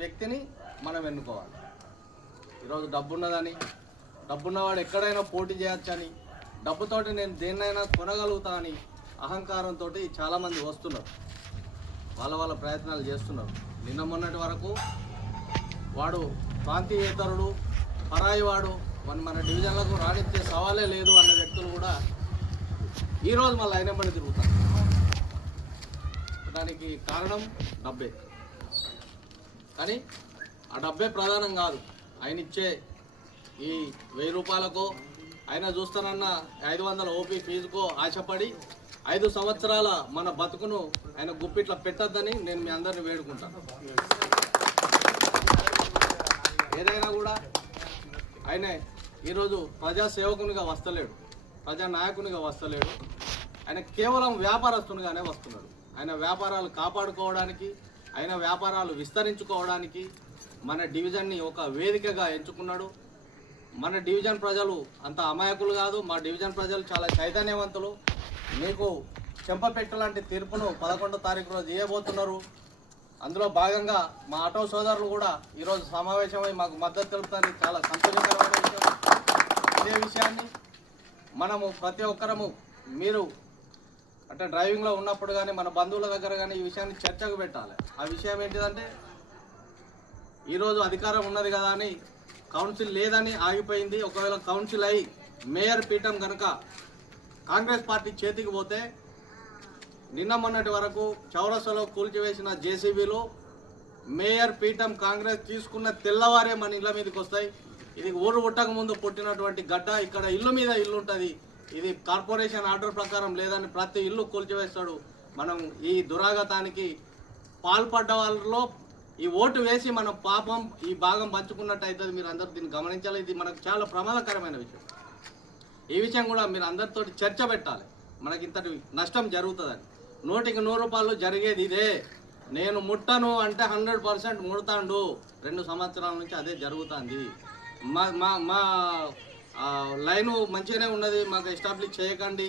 వ్యక్తిని మనం ఎన్నుకోవాలి. ఈరోజు డబ్బున్నదని, డబ్బున్నవాడు ఎక్కడైనా పోటీ చేయొచ్చని, డబ్బుతోటి నేను దేన్నైనా కొనగలుగుతా అని అహంకారంతో చాలామంది వస్తున్నారు, వాళ్ళ ప్రయత్నాలు చేస్తున్నారు. నిన్న మొన్నటి వరకు వాడు ప్రాంతీయేతరుడు, పరాయి వాడు, మన డివిజన్లకు రాణించే సవాలే లేదు అన్న వ్యక్తులు కూడా ఈరోజు మళ్ళీ అయినబడి తిరుగుతారు. దానికి కారణం డబ్బే. కానీ ఆ డబ్బే ప్రధానం కాదు. ఆయన ఇచ్చే ఈ 1000 రూపాయలకో, ఆయన చూస్తానన్న 500 ఓపీ ఫీజుకో ఆశపడి 5 సంవత్సరాల మన బతుకును ఆయన గుప్పిట్లా పెట్టద్దని నేను మీ అందరిని వేడుకుంటాను. ఏదైనా కూడా ఆయన ఈరోజు ప్రజాసేవకునిగా వస్తలేడు, ప్రజానాయకునిగా వస్తలేడు. ఆయన కేవలం వ్యాపారస్తునిగానే వస్తున్నాడు. ఆయన వ్యాపారాలు కాపాడుకోవడానికి, ఆయన వ్యాపారాలు విస్తరించుకోవడానికి మన డివిజన్ని ఒక వేదికగా ఎంచుకున్నాడు. మన డివిజన్ ప్రజలు అంత అమాయకులు కాదు. మా డివిజన్ ప్రజలు చాలా చైతన్యవంతులు. మీకు చెంపపెట్టు లాంటి తీర్పును 11వ తారీఖు రోజు ఇవ్వబోతున్నారు. అందులో భాగంగా మా ఆటో సోదరులు కూడా ఈరోజు సమావేశమై మాకు మద్దతు తెలుపుతానికి చాలా సంతోషకరమైన విషయం. ఇదే విషయాన్ని మనము ప్రతి ఒక్కరము, మీరు అంటే డ్రైవింగ్లో ఉన్నప్పుడు కానీ మన బంధువుల దగ్గర కానీ ఈ విషయాన్ని చర్చకు పెట్టాలి. ఆ విషయం ఏంటిదంటే, ఈరోజు అధికారం ఉన్నది కదా అని కౌన్సిల్ లేదని ఆగిపోయింది. ఒకవేళ కౌన్సిల్ అయి మేయర్ పీఠం కనుక కాంగ్రెస్ పార్టీ చేతికి పోతే, నిన్న మొన్నటి వరకు చౌరస్తాలో కూల్చివేసిన జేసీబీలు మేయర్ పీఠం కాంగ్రెస్ తీసుకున్న తెల్లవారే మన ఇళ్ళ మీదకి వస్తాయి. ఇది ఊరు పుట్టక ముందు పుట్టినటువంటి గడ్డ. ఇక్కడ ఇల్లు మీద ఇల్లు ఉంటుంది. ఇది కార్పొరేషన్ ఆర్డర్ ప్రకారం లేదని ప్రతి ఇల్లు కూల్చివేస్తాడు. మనం ఈ దురాగతానికి పాల్పడ్డ వాళ్ళలో ఈ ఓటు వేసి మనం పాపం ఈ భాగం పంచుకున్నట్టు అవుతుంది. మీరు అందరూ దీన్ని గమనించాలి. ఇది మనకు చాలా ప్రమాదకరమైన విషయం. ఈ విషయం కూడా మీరు అందరితో చర్చ పెట్టాలి. మనకి ఇంతటి నష్టం జరుగుతుందని. 100కి 100 రూపాయలు జరిగేది ఇదే. నేను ముట్టను అంటే 100% ముడతాండు. 2 సంవత్సరాల నుంచి అదే జరుగుతుంది. మా లైను మంచిగానే ఉన్నది, మాకు ఎస్టాబ్లిష్ చేయకండి